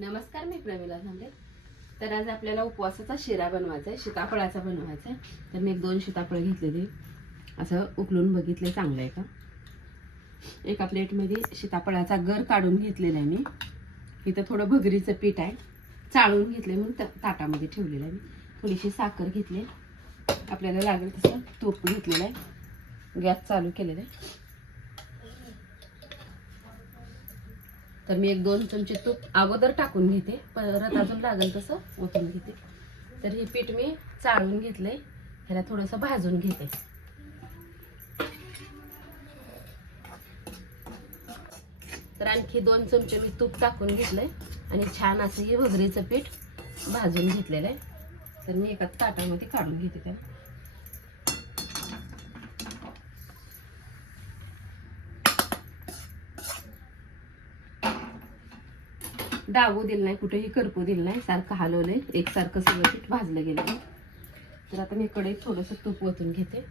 नमस्कार मी प्रमिला झांबे तर आज आपल्याला उपवासाचा शिरा बनवायचा आहे सीताफळाचा बनवायचा आहे तर मी एक दोन सीताफळ घेतलेली. असं उकलून बघितले चांगलं आहे का? एका प्लेटमध्ये सीताफळाचा गर काढून घेतलेला आहे मी. इथं थोडं भगरीचं पीठ आहे. चाळून घेतले म्हणून ताटामध्ये ठेवलेलं आहे मी. थोडीशी साखर घेतली आपल्याला लागेल तसं तूप घेतलेलं आहे. गॅस चालू केलेला आहे. तर मी एक दोन चमचे तूप अगोदर टाकून घेते. परत अजून लागेल तसं ओतून घेते. तर हे पीठ मी चाळून घेतलंय. ह्याला थोडंसं भाजून घेते. तर आणखी दोन चमचे मी तूप टाकून घेतलंय. आणि छान असं हे भगरीचं पीठ भाजून घेतलेलं आहे. तर मी एका ताटामध्ये काढून घेते त्याला. डागू दिलं नाही कुठेही करपू दिलं नाही. सारखं हलवलंय. एकसारखं सगळं पीठ भाजलं गेलं तर आता मी कडे थोडंसं तूप ओतून घेते.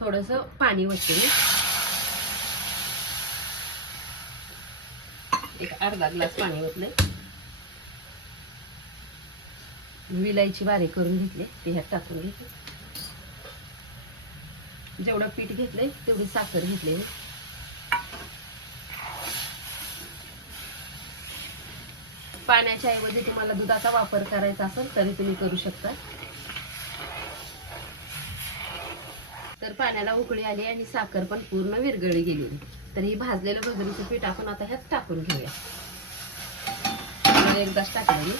थोडंसं पाणी ओतते मी एक अर्धा ग्लास पाणी ओतले विलायची बारीक करून घेतले. ते ह्यात टाकून घेते. जेवढं पीठ घेतलंय तेवढी साखर घेतली पाण्याच्या ऐवजी तुम्हाला दुधाचा वापर करायचा असेल तरी तुम्ही करू शकता. तर पाण्याला उकळी आली आणि साखर पण पूर्ण विरघळी गेली. तर ही भाजलेलं भजरीचं पीठ आपण आता ह्यात टाकून घेऊया. एकदाच टाकलं मी.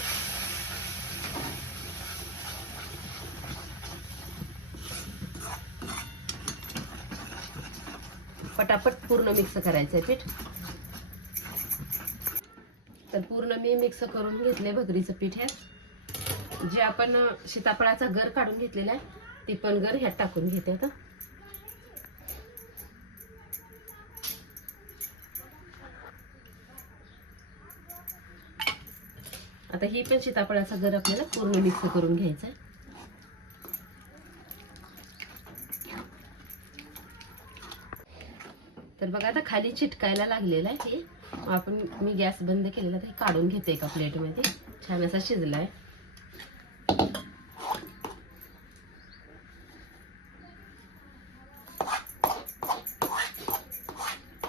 पटापट पूर्ण मिक्स करायचं आहे पीठ. तर पूर्ण मी मिक्स करून घेतले भगरीचं पीठ ह्यात जे आपण सीताफळाचा गर काढून घेतलेला आहे ती पण गर ह्यात टाकून घेते आता. आता ही पण सीताफळाचा गर आपल्याला पूर्ण मिक्स करून घ्यायचा आहे. तर बघा आता खाली चिटकायला लागलेलं आहे हे. आपण मी गॅस बंद केलेला हे काढून घेते एका प्लेटमध्ये. छान असा शिजलाय.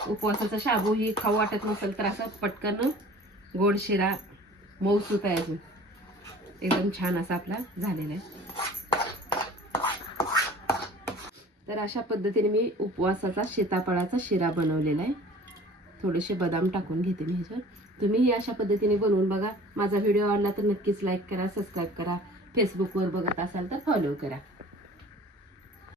उपवासाचा शाबू ही खाऊ वाटत नसेल तर असं पटकन गोड शिरा मऊसूत आहे अजून एकदम छान असा आपला झालेला आहे तर अशा पद्धतीने मी उपवासाचा सीताफळाचा शिरा बनवलेला आहे. थोडेसे बदाम टाकून घेते मी ह्याच्यावर तुम्हीही अशा पद्धतीने बनवून बघा. माझा व्हिडिओ आवडला तर नक्कीच लाईक करा सबस्क्राईब करा. फेसबुकवर बघत असाल तर फॉलो करा.